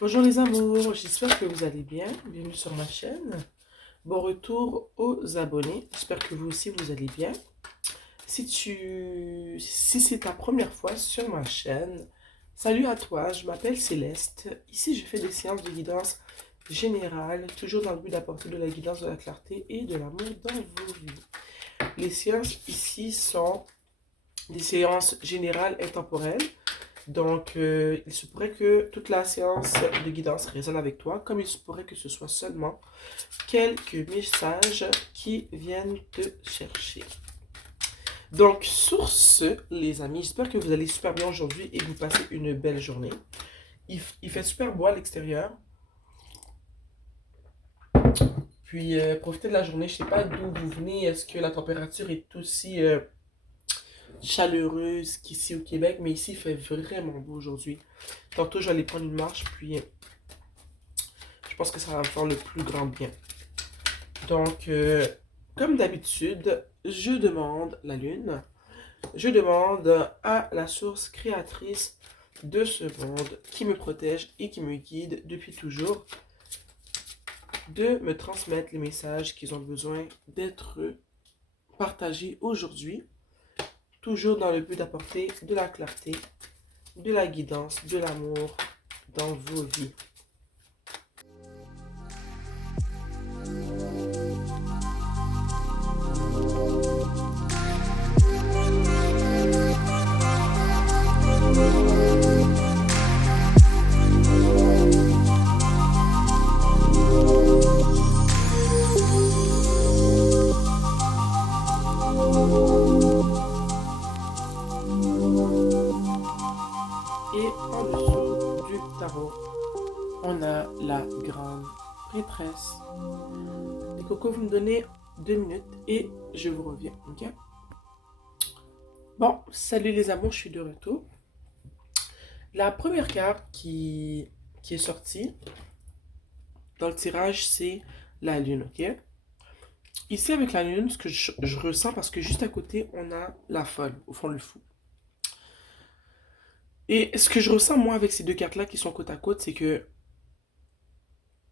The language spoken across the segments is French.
Bonjour les amours, j'espère que vous allez bien. Bienvenue sur ma chaîne. Bon retour aux abonnés. J'espère que vous aussi vous allez bien. Si c'est ta première fois sur ma chaîne, salut à toi, je m'appelle Céleste. Ici je fais des séances de guidance générale, toujours dans le but d'apporter de la guidance, de la clarté et de l'amour dans vos vies. Les séances ici sont des séances générales intemporelles. Donc, il se pourrait que toute la séance de guidance résonne avec toi, comme il se pourrait que ce soit seulement quelques messages qui viennent te chercher. Donc, sur ce, les amis, j'espère que vous allez super bien aujourd'hui et que vous passez une belle journée. Il fait super beau à l'extérieur. Puis, profitez de la journée. Je ne sais pas d'où vous venez. Est-ce que la température est aussi chaleureuse qu'ici au Québec? Mais ici, il fait vraiment beau aujourd'hui. Tantôt, je vais aller prendre une marche, puis je pense que ça va me faire le plus grand bien. Donc, comme d'habitude, je demande la lune, je demande à la source créatrice de ce monde qui me protège et qui me guide depuis toujours de me transmettre les messages qu'ils ont besoin d'être partagés aujourd'hui, toujours dans le but d'apporter de la clarté, de la guidance, de l'amour dans vos vies. Et en dessous du tarot, on a la grande prêtresse. Les cocos, vous me donnez 2 minutes et je vous reviens, ok? Bon, salut les amours, je suis de retour. La première carte qui est sortie dans le tirage, c'est la lune, ok? Ici, avec la lune, ce que je ressens, parce que juste à côté, on a la folle, au fond, le fou. Et ce que je ressens, moi, avec ces deux cartes-là qui sont côte à côte, c'est que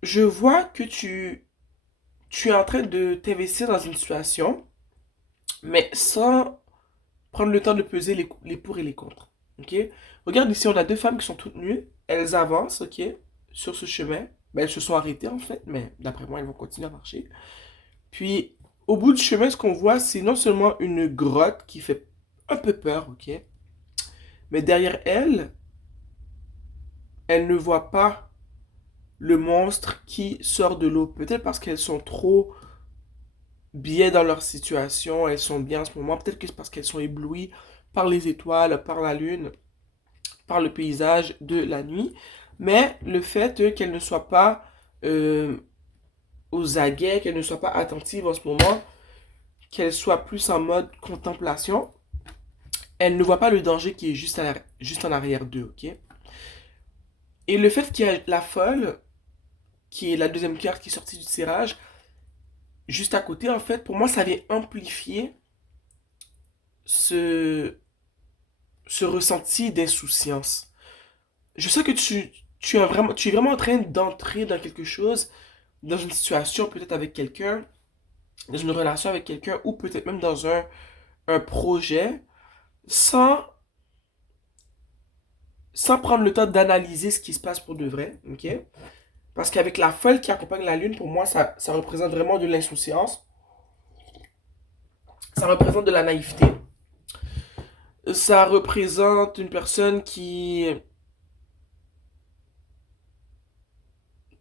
je vois que tu es en train de t'investir dans une situation, mais sans prendre le temps de peser les pour et les contre. Ok? Regarde ici, on a deux femmes qui sont toutes nues. Elles avancent, ok, sur ce chemin. Ben, elles se sont arrêtées en fait, mais d'après moi, elles vont continuer à marcher. Puis, au bout du chemin, ce qu'on voit, c'est non seulement une grotte qui fait un peu peur, ok, mais derrière elles, elles ne voient pas le monstre qui sort de l'eau. Peut-être parce qu'elles sont trop bien dans leur situation, elles sont bien en ce moment. Peut-être que c'est parce qu'elles sont éblouies par les étoiles, par la lune, par le paysage de la nuit. Mais le fait qu'elles ne soient pas aux aguets, qu'elles ne soient pas attentives en ce moment, qu'elles soient plus en mode contemplation, elles ne voient pas le danger qui est juste en arrière d'eux, ok? Et le fait qu'il y a la folle, qui est la deuxième carte qui est sortie du tirage, juste à côté, en fait, pour moi, ça vient amplifier ce, ce ressenti d'insouciance. Je sais que tu es vraiment en train d'entrer dans quelque chose, dans une situation, peut-être avec quelqu'un, dans une relation avec quelqu'un, ou peut-être même dans un projet, sans, sans prendre le temps d'analyser ce qui se passe pour de vrai, ok? Parce qu'avec la folle qui accompagne la lune, pour moi, ça représente vraiment de l'insouciance, ça représente de la naïveté, ça représente une personne qui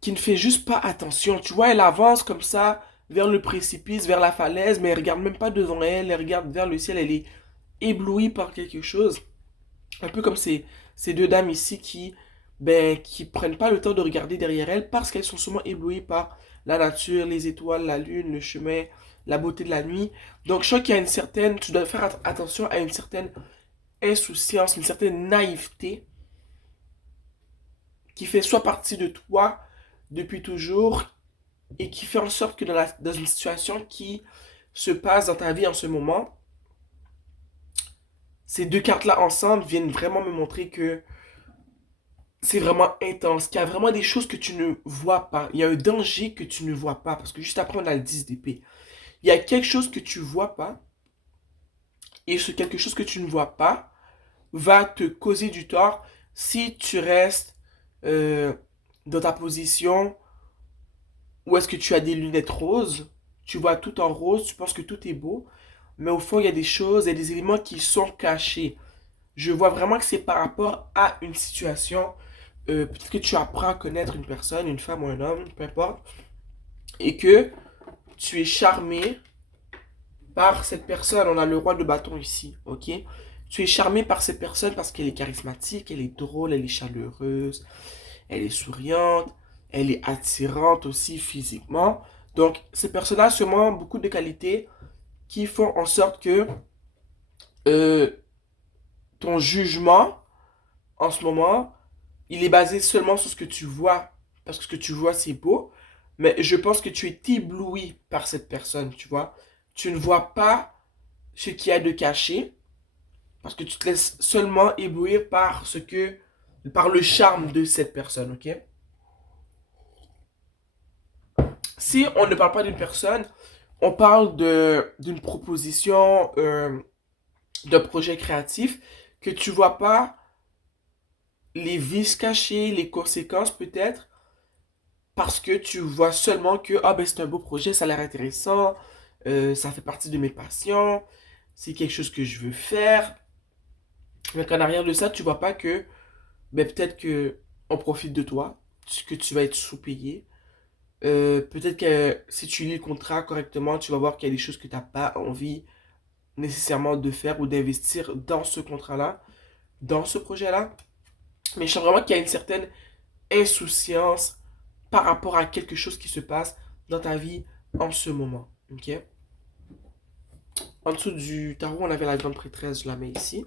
ne fait juste pas attention. Tu vois, elle avance comme ça vers le précipice, vers la falaise, mais elle regarde même pas devant elle, elle regarde vers le ciel, elle est éblouie par quelque chose. Un peu comme ces deux dames ici qui prennent pas le temps de regarder derrière elles parce qu'elles sont souvent éblouies par la nature, les étoiles, la lune, le chemin, la beauté de la nuit. Donc je crois qu'il y a une certaine, tu dois faire attention à une certaine insouciance, une certaine naïveté qui fait soit partie de toi depuis toujours et qui fait en sorte que dans une situation qui se passe dans ta vie en ce moment, ces deux cartes-là ensemble viennent vraiment me montrer que c'est vraiment intense, qu'il y a vraiment des choses que tu ne vois pas. Il y a un danger que tu ne vois pas. Parce que juste après, on a le 10 d'épée. Il y a quelque chose que tu vois pas. Et ce quelque chose que tu ne vois pas va te causer du tort si tu restes euh, dans ta position où est-ce que tu as des lunettes roses. Tu vois tout en rose, tu penses que tout est beau. Mais au fond, il y a des choses, il y a des éléments qui sont cachés. Je vois vraiment que c'est par rapport à une situation. Peut-être que tu apprends à connaître une personne, une femme ou un homme, peu importe, et que tu es charmé par cette personne. On a le roi de bâton ici, ok? Tu es charmé par cette personne parce qu'elle est charismatique, elle est drôle, elle est chaleureuse, elle est souriante, elle est attirante aussi physiquement. Donc, ces personnes-là ont sûrement beaucoup de qualités qui font en sorte que euh, ton jugement, en ce moment, il est basé seulement sur ce que tu vois. Parce que ce que tu vois, c'est beau. Mais je pense que tu es ébloui par cette personne, tu vois. Tu ne vois pas ce qu'il y a de caché. Parce que tu te laisses seulement éblouir par le charme de cette personne, ok? Si on ne parle pas d'une personne, on parle d'une proposition, d'un projet créatif que tu vois pas les vices cachés, les conséquences peut-être, parce que tu vois seulement que ah ben c'est un beau projet, ça a l'air intéressant, ça fait partie de mes passions, c'est quelque chose que je veux faire. Mais qu'en arrière de ça, tu vois pas que ben peut-être que on profite de toi, que tu vas être sous-payé. Peut-être que si tu lis le contrat correctement, tu vas voir qu'il y a des choses que tu n'as pas envie nécessairement de faire ou d'investir dans ce contrat-là, dans ce projet-là. Mais je sens vraiment qu'il y a une certaine insouciance par rapport à quelque chose qui se passe dans ta vie en ce moment. Ok? En dessous du tarot, on avait la grande prêtresse, je la mets ici.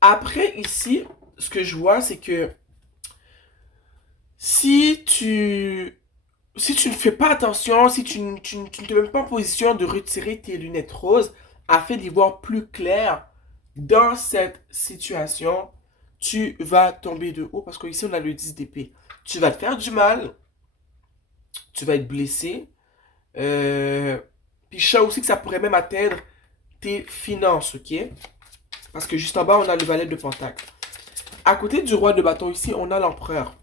Après, ici, ce que je vois, c'est que si tu si tu ne fais pas attention, si tu ne te mets pas en position de retirer tes lunettes roses afin d'y voir plus clair dans cette situation, tu vas tomber de haut parce qu'ici on a le 10 d'épée. Tu vas te faire du mal, tu vas être blessé. Euh, Puis je sens aussi que ça pourrait même atteindre tes finances, ok? Parce que juste en bas, on a le valet de pentacle. À côté du roi de bâton ici, on a l'empereur.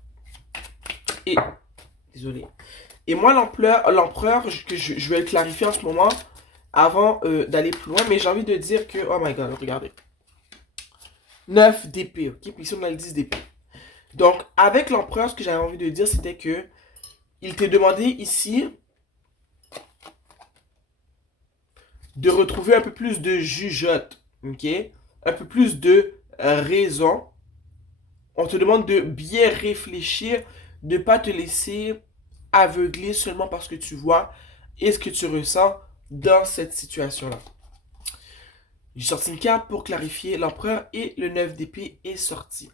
Et, désolé. Et moi, l'empereur, je vais le clarifier en ce moment avant d'aller plus loin, mais j'ai envie de dire que, oh my god, regardez. 9 d'épée, ok? Puis ici, on a le 10 d'épée. Donc, avec l'empereur, ce que j'avais envie de dire, c'était que il t'est demandé ici de retrouver un peu plus de jugeote, ok? Un peu plus de raison. On te demande de bien réfléchir, de ne pas te laisser aveugler seulement parce que tu vois et ce que tu ressens dans cette situation-là. J'ai sorti une carte pour clarifier l'empereur et le 9 d'épée est sorti.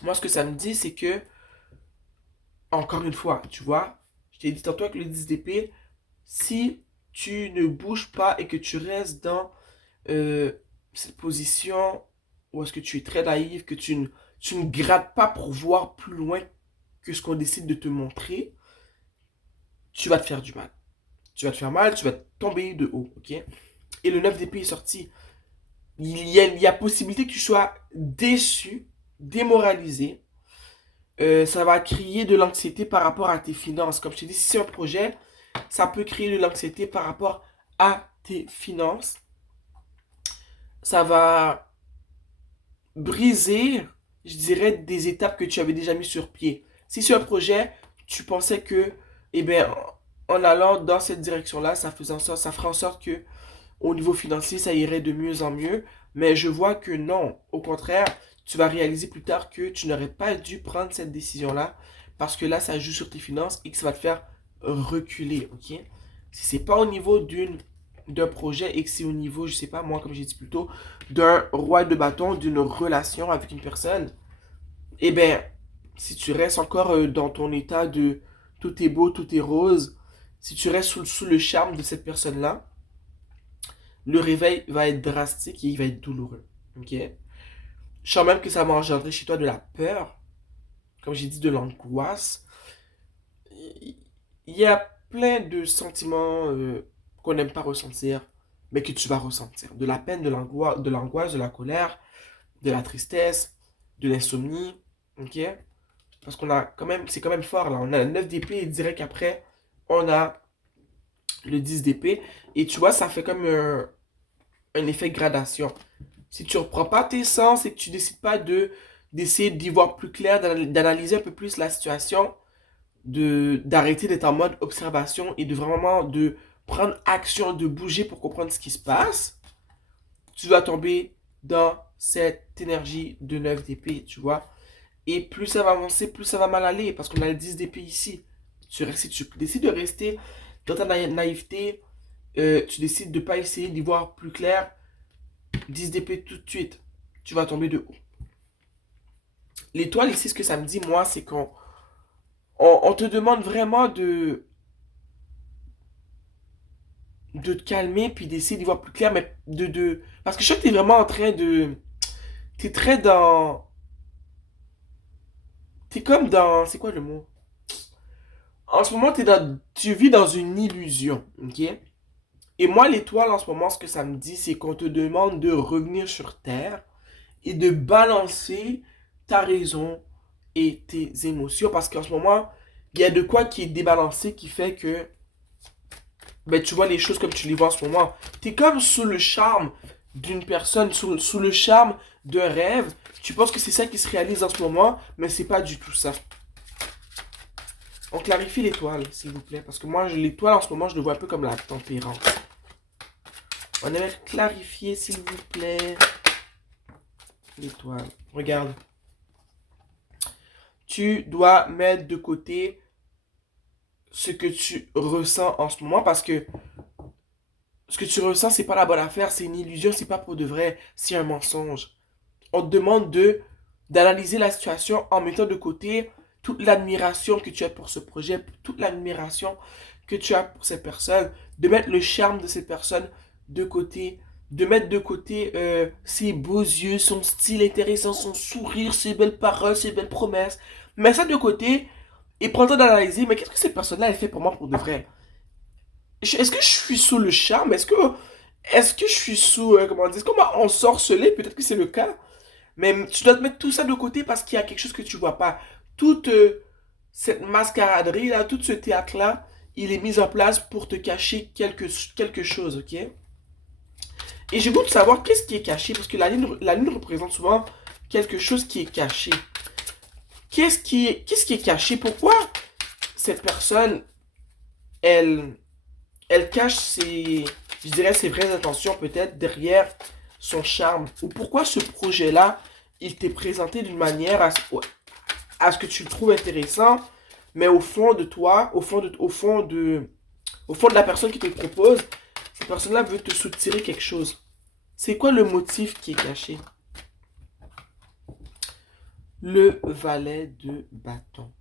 Moi, ce que ça me dit, c'est que, encore une fois, tu vois, je t'ai dit tantôt avec le 10 d'épée, si tu ne bouges pas et que tu restes dans euh, cette position où est-ce que tu es très naïf, que tu ne grattes pas pour voir plus loin que ce qu'on décide de te montrer, tu vas te faire du mal. Tu vas te faire mal, tu vas tomber de haut, ok? Et le 9 d'épée est sorti. Il y a possibilité que tu sois déçu, démoralisé. Ça va créer de l'anxiété par rapport à tes finances. Comme je te dis, si c'est un projet, ça peut créer de l'anxiété par rapport à tes finances. Ça va briser, je dirais, des étapes que tu avais déjà mis sur pied. Si c'est un projet, tu pensais que, eh bien, en allant dans cette direction-là, ça ferait en sorte que, au niveau financier, ça irait de mieux en mieux. Mais je vois que non. Au contraire, tu vas réaliser plus tard que tu n'aurais pas dû prendre cette décision-là parce que là, ça joue sur tes finances et que ça va te faire reculer, ok? Si c'est pas au niveau d'un projet et que c'est au niveau, je sais pas, moi, comme j'ai dit plus tôt, d'un roi de bâton, d'une relation avec une personne, eh bien, si tu restes encore dans ton état de tout est beau, tout est rose, si tu restes sous le charme de cette personne-là, le réveil va être drastique et il va être douloureux. Ok? Je sens même que ça va engendrer chez toi de la peur. comme j'ai dit, de l'angoisse. Il y a plein de sentiments qu'on n'aime pas ressentir, mais que tu vas ressentir. De la peine, de l'angoisse, de la colère, de la tristesse, de l'insomnie, ok? Parce qu'on a quand même, c'est quand même fort là. On a le 9 d'épée et direct après, on a le 10 d'épée. Et tu vois, ça fait comme un effet gradation. Si tu reprends pas tes sens et que tu décides pas d'essayer d'y voir plus clair, d'analyser un peu plus la situation, d'arrêter d'être en mode observation et de vraiment de prendre action, de bouger pour comprendre ce qui se passe, tu vas tomber dans cette énergie de 9 d'épée, tu vois. Et plus ça va avancer, plus ça va mal aller, parce qu'on a le 10 d'épée ici. Si tu décides de rester dans ta naïveté, tu décides de ne pas essayer d'y voir plus clair, 10 d'épée tout de suite, tu vas tomber de haut. L'étoile ici, ce que ça me dit, moi, c'est qu'on te demande vraiment de te calmer, puis d'essayer d'y voir plus clair, mais parce que je sais que t'es vraiment en train de... T'es très dans... T'es comme dans... C'est quoi le mot? En ce moment, tu vis dans une illusion, ok? Et moi, l'étoile, en ce moment, ce que ça me dit, c'est qu'on te demande de revenir sur Terre et de balancer ta raison et tes émotions. Parce qu'en ce moment, il y a de quoi qui est débalancé qui fait que ben, tu vois les choses comme tu les vois en ce moment. Tu es comme sous le charme d'une personne, sous le charme d'un rêve. Tu penses que c'est ça qui se réalise en ce moment, mais c'est pas du tout ça. On clarifie l'étoile, s'il vous plaît. Parce que moi, l'étoile, en ce moment, je le vois un peu comme la tempérance. On aimerait clarifier, s'il vous plaît, l'étoile. Regarde. Tu dois mettre de côté ce que tu ressens en ce moment parce que ce que tu ressens, c'est pas la bonne affaire, c'est une illusion, c'est pas pour de vrai, c'est un mensonge. On te demande d'analyser la situation en mettant de côté toute l'admiration que tu as pour ce projet, toute l'admiration que tu as pour cette personne, de mettre le charme de cette personne de côté, de mettre de côté ses beaux yeux, son style intéressant, son sourire, ses belles paroles, ses belles promesses. Mets ça de côté et prends le temps d'analyser, mais qu'est-ce que cette personne-là, elle fait pour moi pour de vrai? Est-ce que je suis sous le charme? Est-ce que je suis sous, comment dire, est-ce qu'on m'a ensorcelé? Peut-être que c'est le cas. Mais tu dois te mettre tout ça de côté parce qu'il y a quelque chose que tu vois pas. Toute cette mascaraderie là, tout ce théâtre là, il est mis en place pour te cacher quelque chose, ok? Et j'ai voulu savoir qu'est-ce qui est caché parce que la lune représente souvent quelque chose qui est caché. Qu'est-ce qui est caché? Pourquoi cette personne, elle, elle cache je dirais, ses vraies intentions peut-être derrière son charme? Ou pourquoi ce projet-là, il t'est présenté d'une manière à ce que tu le trouves intéressant, mais au fond de toi, au fond de la personne qui te le propose, cette personne-là veut te soutirer quelque chose. C'est quoi le motif qui est caché? Le valet de bâton.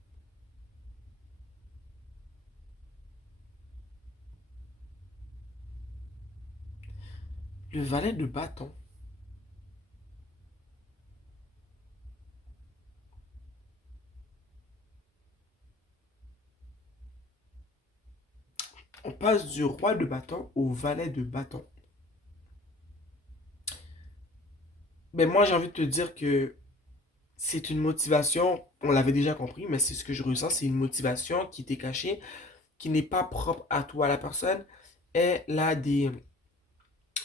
Le valet de bâton. On passe du roi de bâton au valet de bâton. Mais moi, j'ai envie de te dire que c'est une motivation, on l'avait déjà compris, mais c'est ce que je ressens, c'est une motivation qui t'est cachée, qui n'est pas propre à toi. La personne, elle a des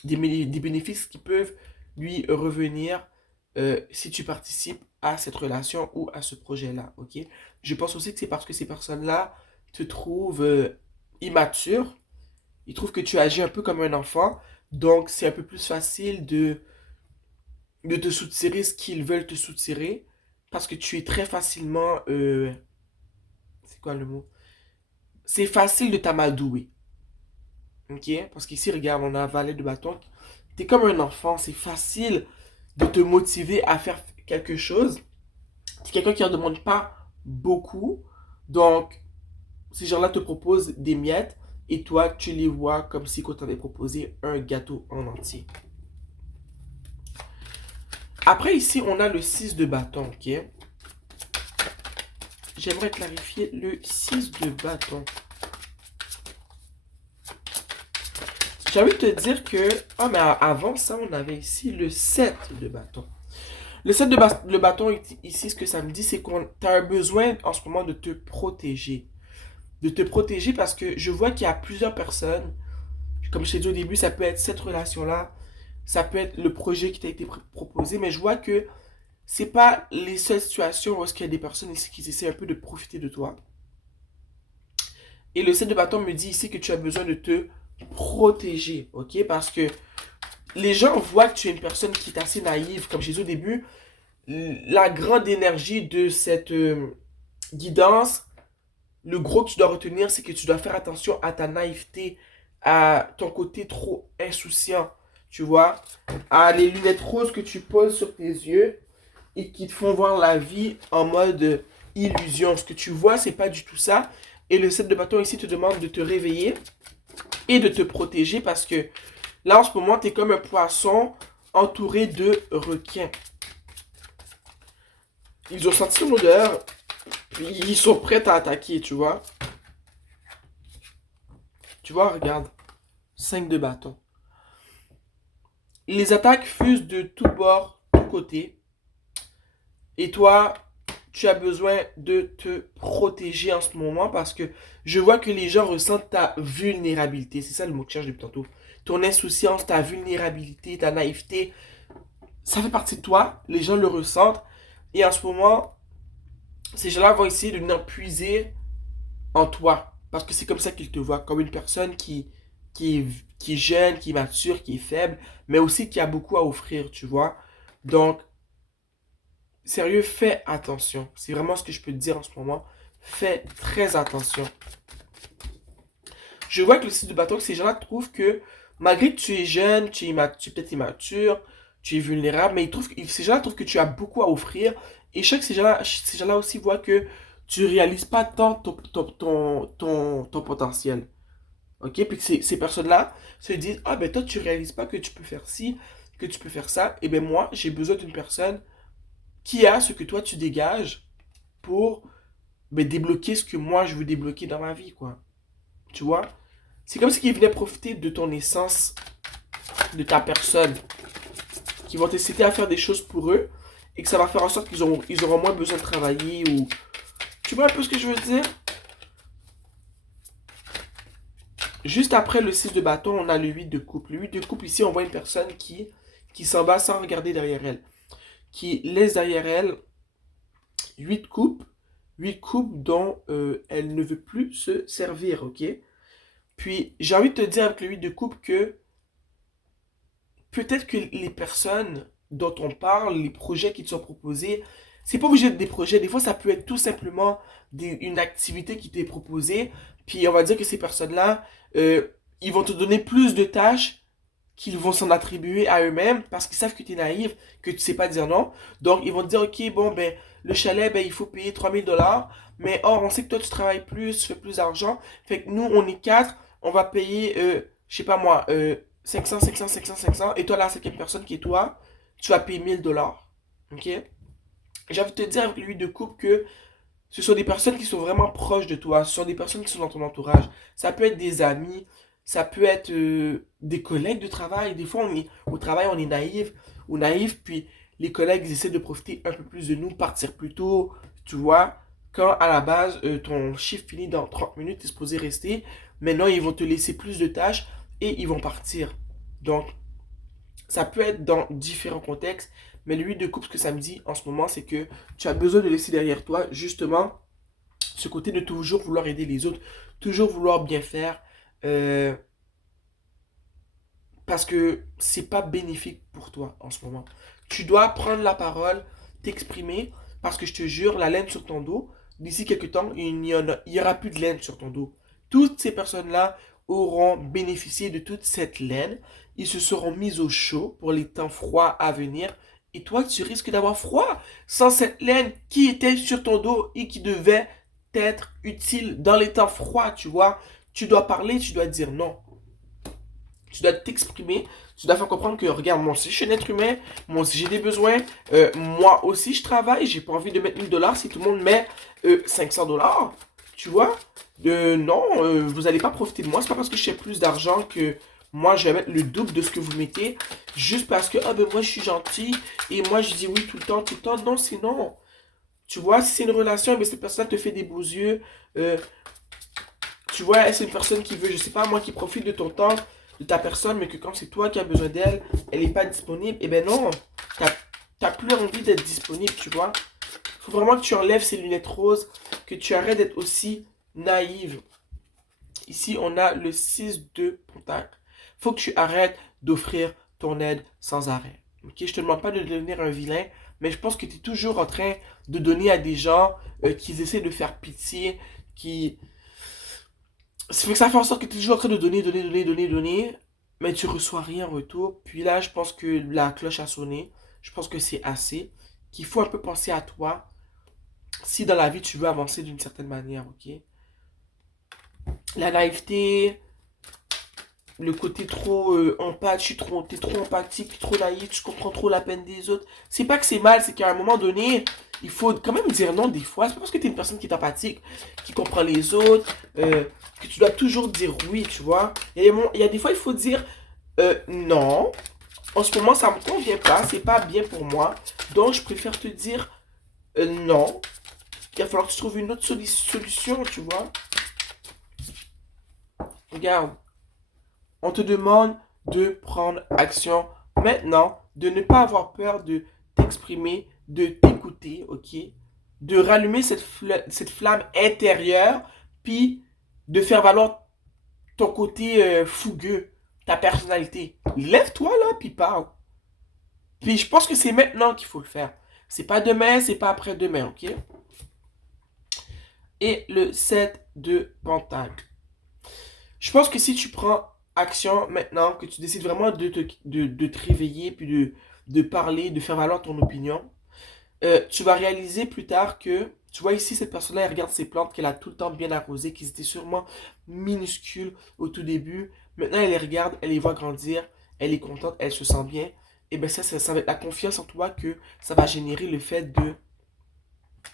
bénéfices qui peuvent lui revenir si tu participes à cette relation ou à ce projet-là, ok? Je pense aussi que c'est parce que ces personnes-là te trouvent immature, ils trouvent que tu agis un peu comme un enfant, donc c'est un peu plus facile de te soutirer ce qu'ils veulent te soutirer, parce que tu es très facilement... c'est quoi le mot? C'est facile de t'amadouer, ok? Parce qu'ici, regarde, on a un valet de bâton. T'es comme un enfant, c'est facile de te motiver à faire quelque chose. C'est quelqu'un qui ne demande pas beaucoup, donc ces gens-là te proposent des miettes, et toi, tu les vois comme si on t'avait proposé un gâteau en entier. Après, ici, on a le 6 de bâton, ok? j'aimerais clarifier le 6 de bâton. J'ai envie de te dire que... Ah, mais avant ça, on avait ici le 7 de bâton. Le 7 de le bâton, ici, ce que ça me dit, c'est qu'on a besoin en ce moment de te protéger. De te protéger parce que je vois qu'il y a plusieurs personnes. Comme je t'ai dit au début, ça peut être cette relation-là. Ça peut être le projet qui t'a été proposé. Mais je vois que c'est pas les seules situations où il y a des personnes ici qui essaient un peu de profiter de toi. Et le 7 de bâton me dit ici que tu as besoin de te protéger, ok? Parce que les gens voient que tu es une personne qui est assez naïve, comme je disais au début. La grande énergie de cette guidance, le gros que tu dois retenir, c'est que tu dois faire attention à ta naïveté, à ton côté trop insouciant, tu vois, à les lunettes roses que tu poses sur tes yeux et qui te font voir la vie en mode illusion. Ce que tu vois, c'est pas du tout ça. Et le 7 de bâton ici te demande de te réveiller et de te protéger parce que là, en ce moment, tu es comme un poisson entouré de requins. Ils ont senti ton odeur, puis ils sont prêts à attaquer, tu vois. Tu vois, regarde. 5 de bâton. Les attaques fusent de tous bords, tous côtés. Et toi, tu as besoin de te protéger en ce moment parce que je vois que les gens ressentent ta vulnérabilité. C'est ça le mot que je cherche depuis tantôt. Ton insouciance, ta vulnérabilité, ta naïveté, ça fait partie de toi. Les gens le ressentent. Et en ce moment, ces gens-là vont essayer de venir puiser en toi. Parce que c'est comme ça qu'ils te voient, comme une personne qui, est, qui est jeune, qui est mature, qui est faible, mais aussi qui a beaucoup à offrir, tu vois. Donc, sérieux, fais attention. C'est vraiment ce que je peux te dire en ce moment. Fais très attention. Je vois que le site de bâton, ces gens-là trouvent que malgré que tu es jeune, tu es peut-être immature, tu es vulnérable, mais ces gens-là trouvent que tu as beaucoup à offrir. Et je sais que ces gens-là aussi voient que tu réalises pas tant ton potentiel. Ok? Puis que ces personnes-là se disent, ah ben toi tu réalises pas que tu peux faire ci, que tu peux faire ça. Et ben moi, j'ai besoin d'une personne qui a ce que toi tu dégages pour débloquer ce que moi je veux débloquer dans ma vie, quoi. Tu vois? C'est comme si ils venaient profiter de ton essence, de ta personne, qui vont t'aider à faire des choses pour eux et que ça va faire en sorte ils auront moins besoin de travailler ou... Tu vois un peu ce que je veux dire? Juste après le 6 de bâton, on a le 8 de coupe. Le 8 de coupe, ici, on voit une personne qui s'en va sans regarder derrière elle. Qui laisse derrière elle 8 coupes. 8 coupes dont elle ne veut plus se servir, ok? Puis, j'ai envie de te dire avec le 8 de coupe que peut-être que les personnes dont on parle, les projets qui te sont proposés, c'est pas obligé d'être des projets. Des fois, ça peut être tout simplement une activité qui t'est proposée. Puis, on va dire que ces personnes-là, ils vont te donner plus de tâches qu'ils vont s'en attribuer à eux-mêmes parce qu'ils savent que tu es naïf, que tu sais pas dire non. Donc, ils vont te dire, OK, bon, ben, le chalet, ben, il faut payer 3000 $. Mais, or, on sait que toi, tu travailles plus, tu fais plus d'argent. Fait que nous, on est quatre, on va payer, je sais pas moi, 500, 500, 500, 500. Et toi, la cinquième personne qui est toi, tu vas payer 1000 $. OK? J'ai envie de te dire avec lui de couple que ce sont des personnes qui sont vraiment proches de toi. Ce sont des personnes qui sont dans ton entourage. Ça peut être des amis, ça peut être des collègues de travail. Des fois, au travail, on est naïf ou naïf, puis les collègues ils essaient de profiter un peu plus de nous, partir plus tôt, tu vois. Quand à la base, ton chiffre finit dans 30 minutes, tu es supposé rester. Maintenant, ils vont te laisser plus de tâches et ils vont partir. Donc, ça peut être dans différents contextes, mais le 8 de coupe, ce que ça me dit en ce moment, c'est que tu as besoin de laisser derrière toi justement ce côté de toujours vouloir aider les autres, toujours vouloir bien faire, euh, parce que c'est pas bénéfique pour toi en ce moment. Tu dois prendre la parole, t'exprimer, parce que je te jure, la laine sur ton dos, d'ici quelques temps, il y aura plus de laine sur ton dos. Toutes ces personnes-là auront bénéficié de toute cette laine. Ils se seront mis au chaud pour les temps froids à venir. Et toi, tu risques d'avoir froid sans cette laine qui était sur ton dos et qui devait être utile dans les temps froids, tu vois. Tu dois parler, tu dois dire non. Tu dois t'exprimer, tu dois faire comprendre que, regarde, moi aussi je suis un être humain, moi aussi j'ai des besoins, moi aussi je travaille, j'ai pas envie de mettre 1000 $ si tout le monde met 500 $. Tu vois? Non, vous allez pas profiter de moi, c'est pas parce que je fais plus d'argent que moi je vais mettre le double de ce que vous mettez, juste parce que, ah ben moi je suis gentil, et moi je dis oui tout le temps, non, c'est non. Tu vois, si c'est une relation, mais cette personne te fait des beaux yeux, euh, tu vois, c'est une personne qui veut, je sais pas moi, qui profite de ton temps, de ta personne, mais que quand c'est toi qui as besoin d'elle, elle n'est pas disponible, eh ben non, t'as t'as plus envie d'être disponible, tu vois. Faut vraiment que tu enlèves ces lunettes roses, que tu arrêtes d'être aussi naïve. Ici, on a le 6 de Pentacle. Faut que tu arrêtes d'offrir ton aide sans arrêt. Ok, je te demande pas de devenir un vilain, mais je pense que tu es toujours en train de donner à des gens qui essaient de faire pitié, qui, ça fait que ça fait en sorte que tu es toujours en train de donner, mais tu reçois rien en retour. Puis là, je pense que la cloche a sonné. Je pense que c'est assez. Qu'il faut un peu penser à toi si dans la vie tu veux avancer d'une certaine manière, ok? La naïveté, le côté trop t'es trop empathique, trop naïf, tu comprends trop la peine des autres. C'est pas que c'est mal, c'est qu'à un moment donné, il faut quand même dire non des fois. C'est pas parce que t'es une personne qui est empathique, qui comprend les autres, que tu dois toujours dire oui, tu vois. Il y a des fois, il faut dire non. En ce moment, ça me convient pas, c'est pas bien pour moi. Donc, je préfère te dire non. Il va falloir que tu trouves une autre solution, tu vois. Regarde. On te demande de prendre action maintenant, de ne pas avoir peur de t'exprimer, de t'écouter, ok? De rallumer cette flamme intérieure, puis de faire valoir ton côté fougueux, ta personnalité. Lève-toi là, puis parle. Puis je pense que c'est maintenant qu'il faut le faire. C'est pas demain, c'est pas après-demain, ok? Et le 7 de Pentacle. Je pense que si tu prends action maintenant, que tu décides vraiment de te réveiller, puis de parler, de faire valoir ton opinion, tu vas réaliser plus tard que, tu vois ici, cette personne-là, elle regarde ses plantes qu'elle a tout le temps bien arrosées, qui étaient sûrement minuscules au tout début. Maintenant, elle les regarde, elle les voit grandir, elle est contente, elle se sent bien. Et bien ça va être la confiance en toi que ça va générer le fait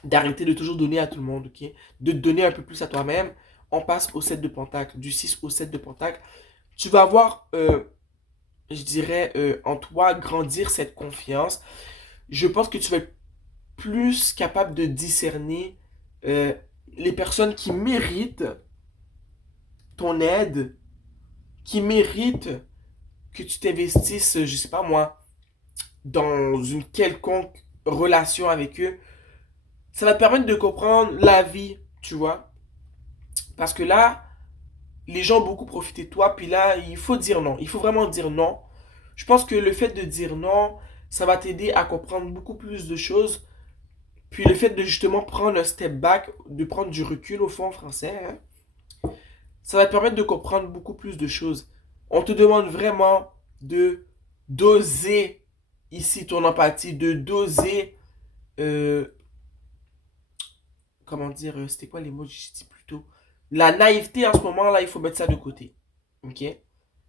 d'arrêter de toujours donner à tout le monde, ok? De te donner un peu plus à toi-même. On passe au 7 de Pentacle, du 6 au 7 de Pentacle. Tu vas avoir, je dirais, en toi grandir cette confiance. Je pense que tu vas être plus capable de discerner euh, les personnes qui méritent ton aide, qui méritent que tu t'investisses, je sais pas moi, dans une quelconque relation avec eux. Ça va te permettre de comprendre la vie, tu vois. Parce que là, les gens ont beaucoup profité de toi, puis là, il faut dire non. Il faut vraiment dire non. Je pense que le fait de dire non, ça va t'aider à comprendre beaucoup plus de choses. Puis le fait de justement prendre un step back, de prendre du recul au fond en français, hein, ça va te permettre de comprendre beaucoup plus de choses. On te demande vraiment de doser ici ton empathie, de doser, euh, comment dire, c'était quoi les mots que je dis plutôt? La naïveté en ce moment-là, il faut mettre ça de côté. Ok?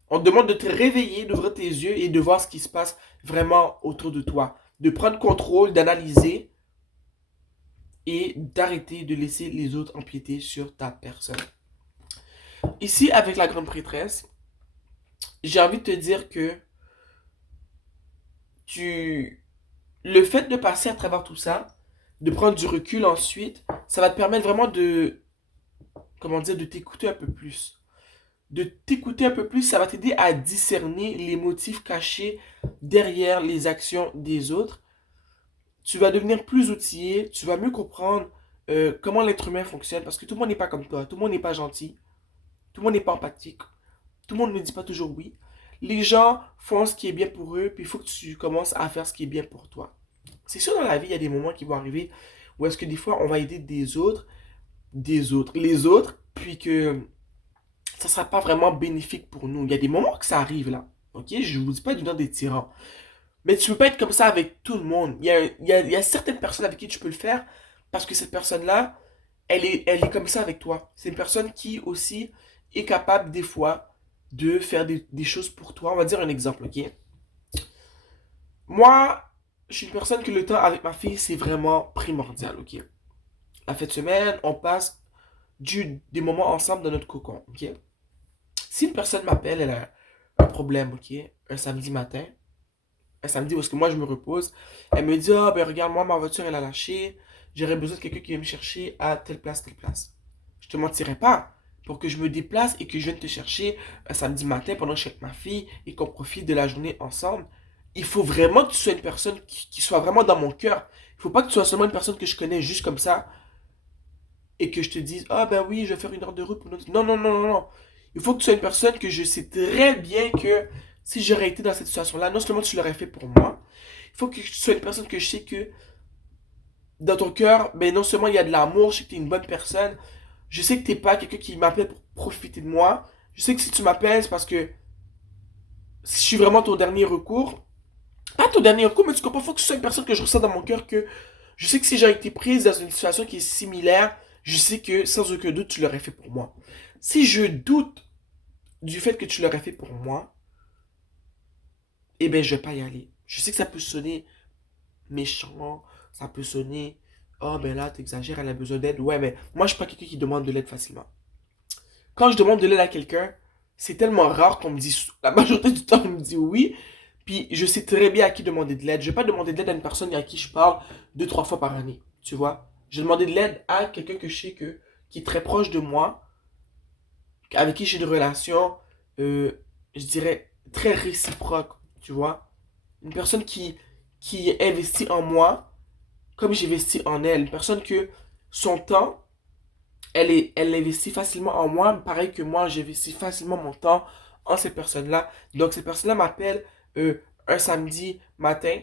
On te demande de te réveiller, d'ouvrir tes yeux et de voir ce qui se passe vraiment autour de toi. De prendre contrôle, d'analyser et d'arrêter de laisser les autres empiéter sur ta personne. Ici, avec la grande prêtresse, j'ai envie de te dire que tu, le fait de passer à travers tout ça, de prendre du recul ensuite, ça va te permettre vraiment comment dire, de t'écouter un peu plus. De t'écouter un peu plus, ça va t'aider à discerner les motifs cachés derrière les actions des autres. Tu vas devenir plus outillé, tu vas mieux comprendre comment l'être humain fonctionne, parce que tout le monde n'est pas comme toi, tout le monde n'est pas gentil, tout le monde n'est pas empathique, tout le monde ne dit pas toujours oui. Les gens font ce qui est bien pour eux, puis il faut que tu commences à faire ce qui est bien pour toi. C'est sûr, dans la vie, il y a des moments qui vont arriver où est-ce que des fois, on va aider les autres, puis que ça sera pas vraiment bénéfique pour nous. Il y a des moments que ça arrive là. Ok, je vous dis pas du nom des tyrans. Mais tu peux pas être comme ça avec tout le monde. Il y a certaines personnes avec qui tu peux le faire parce que cette personne-là, elle est comme ça avec toi. C'est une personne qui aussi est capable des fois de faire des choses pour toi. On va dire un exemple, ok? Moi, je suis une personne que le temps avec ma fille, c'est vraiment primordial, ok? La fin de semaine, on passe des moments ensemble dans notre cocon, ok? Si une personne m'appelle, elle a un problème, ok? Un samedi matin, un samedi où est-ce que moi je me repose, elle me dit, ah ben regarde, moi ma voiture elle a lâché, j'aurais besoin de quelqu'un qui vient me chercher à telle place, telle place. Je te mentirais pas. Pour que je me déplace et que je vienne te chercher un samedi matin pendant que je suis avec ma fille et qu'on profite de la journée ensemble, il faut vraiment que tu sois une personne qui soit vraiment dans mon cœur. Il faut pas que tu sois seulement une personne que je connais juste comme ça et que je te dise, ah ben oui, je vais faire une heure de route pour notre... Non, non, non, non, non. Il faut que tu sois une personne que je sais très bien que si j'aurais été dans cette situation-là, non seulement tu l'aurais fait pour moi, il faut que tu sois une personne que je sais que dans ton cœur, ben non seulement il y a de l'amour, je sais que tu es une bonne personne, je sais que t'es pas quelqu'un qui m'appelle pour profiter de moi, je sais que si tu m'appelles, c'est parce que si je suis vraiment ton dernier recours, pas ton dernier recours, mais tu comprends, il faut que tu sois une personne que je ressens dans mon cœur que je sais que si j'ai été prise dans une situation qui est similaire, je sais que sans aucun doute, tu l'aurais fait pour moi. Si je doute du fait que tu l'aurais fait pour moi, eh ben, je vais pas y aller. Je sais que ça peut sonner méchant, ça peut sonner, oh, ben là, t'exagères, elle a besoin d'aide. Ouais, mais moi, je suis pas quelqu'un qui demande de l'aide facilement. Quand je demande de l'aide à quelqu'un, c'est tellement rare qu'on me dise, la majorité du temps, on me dit oui. Puis je sais très bien à qui demander de l'aide. Je vais pas demander de l'aide à une personne à qui je parle deux, trois fois par année. Tu vois? Je vais demander de l'aide à quelqu'un que je sais qui est très proche de moi, avec qui j'ai une relation, euh, je dirais, très réciproque. Tu vois? Une personne qui investit en moi comme j'investis en elle. Une personne que son temps, elle investit facilement en moi, pareil que moi, j'investis facilement mon temps en cette personne-là. Donc, cette personne-là m'appelle un samedi matin,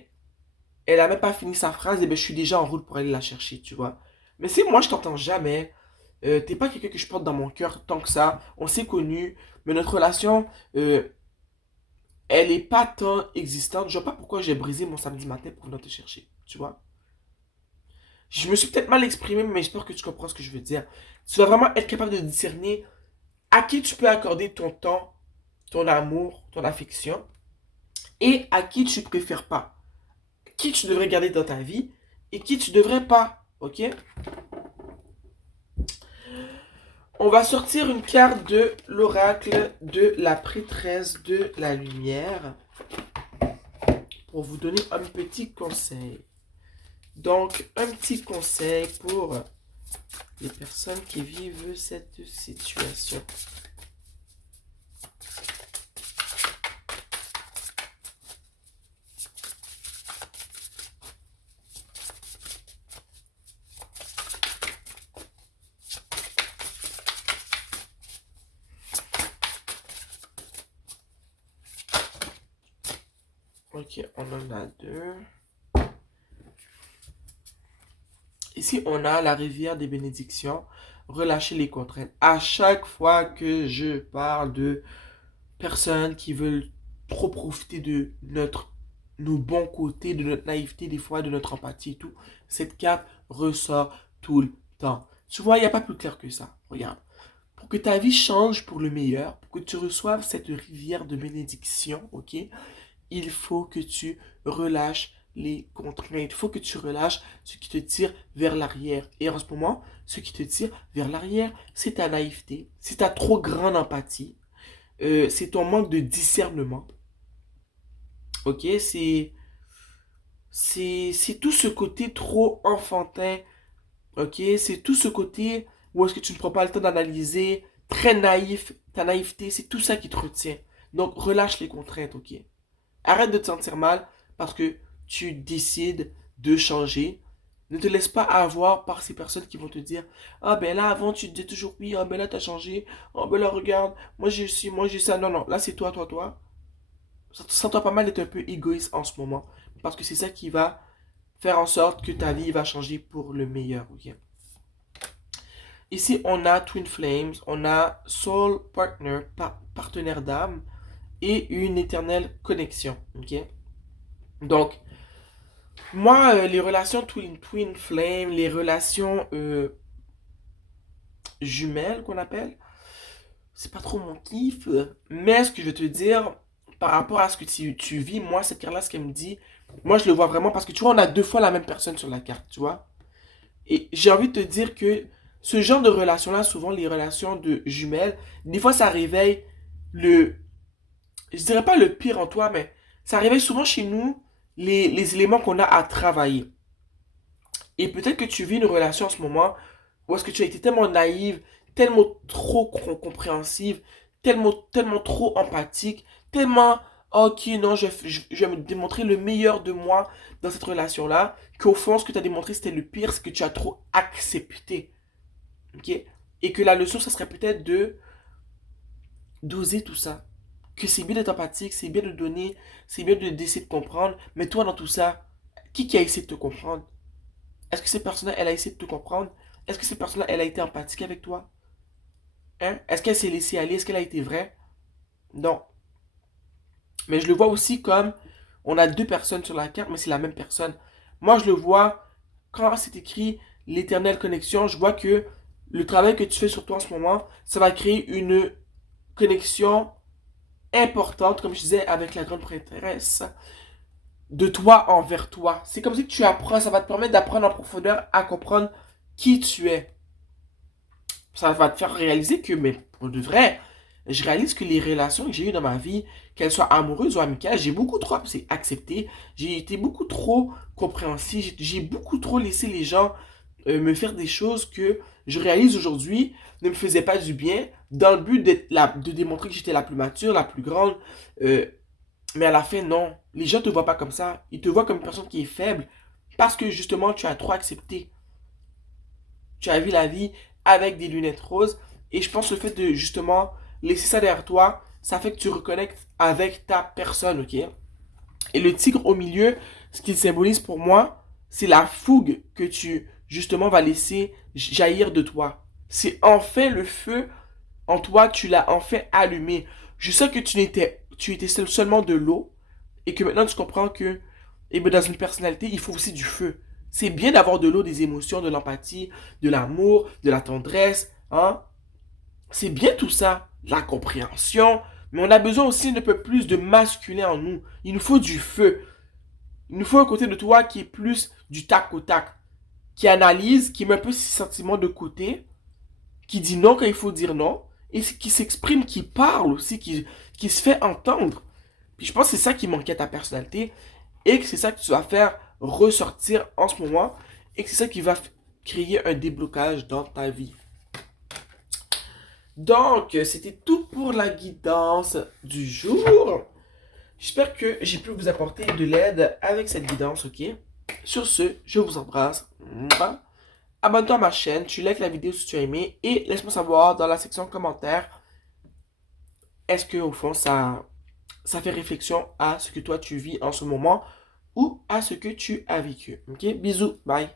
elle a même pas fini sa phrase, et ben je suis déjà en route pour aller la chercher, tu vois. Mais si moi, je t'entends jamais, t'es pas quelqu'un que je porte dans mon cœur tant que ça, on s'est connus, mais notre relation, elle est pas tant existante. Je vois pas pourquoi j'ai brisé mon samedi matin pour venir te chercher, tu vois. Je me suis peut-être mal exprimé, mais j'espère que tu comprends ce que je veux dire. Tu dois vraiment être capable de discerner à qui tu peux accorder ton temps, ton amour, ton affection, et à qui tu préfères pas. Qui tu devrais garder dans ta vie et qui tu devrais pas. Ok? On va sortir une carte de l'oracle de la prêtresse de la lumière pour vous donner un petit conseil. Donc, un petit conseil pour les personnes qui vivent cette situation. Ok, on en a deux. Ici, on a la rivière des bénédictions. Relâcher les contraintes. À chaque fois que je parle de personnes qui veulent trop profiter de nos bons côtés, de notre naïveté, des fois, de notre empathie et tout, cette carte ressort tout le temps. Tu vois, il n'y a pas plus clair que ça. Regarde. Pour que ta vie change pour le meilleur, pour que tu reçoives cette rivière de bénédiction, ok, il faut que tu relâches les contraintes. Il faut que tu relâches ce qui te tire vers l'arrière. Et en ce moment, ce qui te tire vers l'arrière, c'est ta naïveté, c'est ta trop grande empathie, c'est ton manque de discernement. Ok, c'est tout ce côté trop enfantin. Ok, c'est tout ce côté où est-ce que tu ne prends pas le temps d'analyser, très naïf, ta naïveté, c'est tout ça qui te retient. Donc relâche les contraintes, ok. Arrête de te sentir mal parce que tu décides de changer. Ne te laisse pas avoir par ces personnes qui vont te dire, ah ben là avant tu disais toujours oui, ah ben là t'as changé, ah ben là regarde, moi j'ai ci, moi j'ai ça. Non, non, là c'est toi, toi, toi. Sens-toi pas mal d'être un peu égoïste en ce moment. Parce que c'est ça qui va faire en sorte que ta vie va changer pour le meilleur. Ok. Ici, on a Twin Flames, on a Soul Partner, partenaire d'âme, et une éternelle connexion. Ok. Donc, moi, les relations Twin Flame, les relations jumelles qu'on appelle, c'est pas trop mon kiff. Mais ce que je vais te dire, par rapport à ce que tu vis, moi, cette carte-là, ce qu'elle me dit, moi, je le vois vraiment parce que tu vois, on a deux fois la même personne sur la carte, tu vois. Et j'ai envie de te dire que ce genre de relation-là, souvent les relations de jumelles, des fois, ça réveille le, je dirais pas le pire en toi, mais ça réveille souvent chez nous les éléments qu'on a à travailler. Et peut-être que tu vis une relation en ce moment où est-ce que tu as été tellement naïve, tellement trop compréhensive, tellement trop empathique, tellement, ok, non, je vais me démontrer le meilleur de moi dans cette relation-là, qu'au fond, ce que tu as démontré, c'était le pire, c'est que tu as trop accepté. Ok? Et que la leçon, ça serait peut-être de d'oser tout ça. Que c'est bien d'être empathique, c'est bien de donner, c'est bien d'essayer de comprendre, mais toi, dans tout ça, qui a essayé de te comprendre? Est-ce que cette personne-là, elle a essayé de te comprendre? Est-ce que cette personne-là, elle a été empathique avec toi? Hein? Est-ce qu'elle s'est laissée aller? Est-ce qu'elle a été vraie? Non. Mais je le vois aussi comme on a deux personnes sur la carte, mais c'est la même personne. Moi, je le vois quand c'est écrit l'éternelle connexion. Je vois que le travail que tu fais sur toi en ce moment, ça va créer une connexion importante, comme je disais, avec la grande prêtresse, de toi envers toi. C'est comme si tu apprends, ça va te permettre d'apprendre en profondeur à comprendre qui tu es. Ça va te faire réaliser que, mais pour de vrai, je réalise que les relations que j'ai eues dans ma vie, qu'elles soient amoureuses ou amicales, j'ai beaucoup trop accepté. J'ai été beaucoup trop compréhensif. J'ai beaucoup trop laissé les gens me faire des choses que je réalise aujourd'hui ne me faisaient pas du bien dans le but de démontrer que j'étais la plus mature, la plus grande. Euh, mais à la fin, non. Les gens te voient pas comme ça. Ils te voient comme une personne qui est faible parce que justement, tu as trop accepté. Tu as vu la vie avec des lunettes roses. Et je pense que le fait de justement laisser ça derrière toi, ça fait que tu reconnectes avec ta personne, ok? Et le tigre au milieu, ce qu'il symbolise pour moi, c'est la fougue que tu justement vas laisser jaillir de toi. C'est enfin le feu en toi, tu l'as enfin allumé. Je sais que tu étais seulement de l'eau et que maintenant tu comprends que dans une personnalité, il faut aussi du feu. C'est bien d'avoir de l'eau, des émotions, de l'empathie, de l'amour, de la tendresse, hein. C'est bien tout ça, la compréhension, mais on a besoin aussi d'un peu plus de masculin en nous. Il nous faut du feu. Il nous faut un côté de toi qui est plus du tac au tac, qui analyse, qui met un peu ses sentiments de côté, qui dit non quand il faut dire non, et qui s'exprime, qui parle aussi, qui se fait entendre. Puis je pense que c'est ça qui manquait à ta personnalité, et que c'est ça que tu vas faire ressortir en ce moment, et que c'est ça qui va créer un déblocage dans ta vie. Donc, c'était tout pour la guidance du jour. J'espère que j'ai pu vous apporter de l'aide avec cette guidance, ok? Sur ce, je vous embrasse. Abonne-toi à ma chaîne, tu likes la vidéo si tu as aimé et laisse-moi savoir dans la section commentaires est-ce que au fond ça fait réflexion à ce que toi tu vis en ce moment ou à ce que tu as vécu. Ok? Bisous, bye.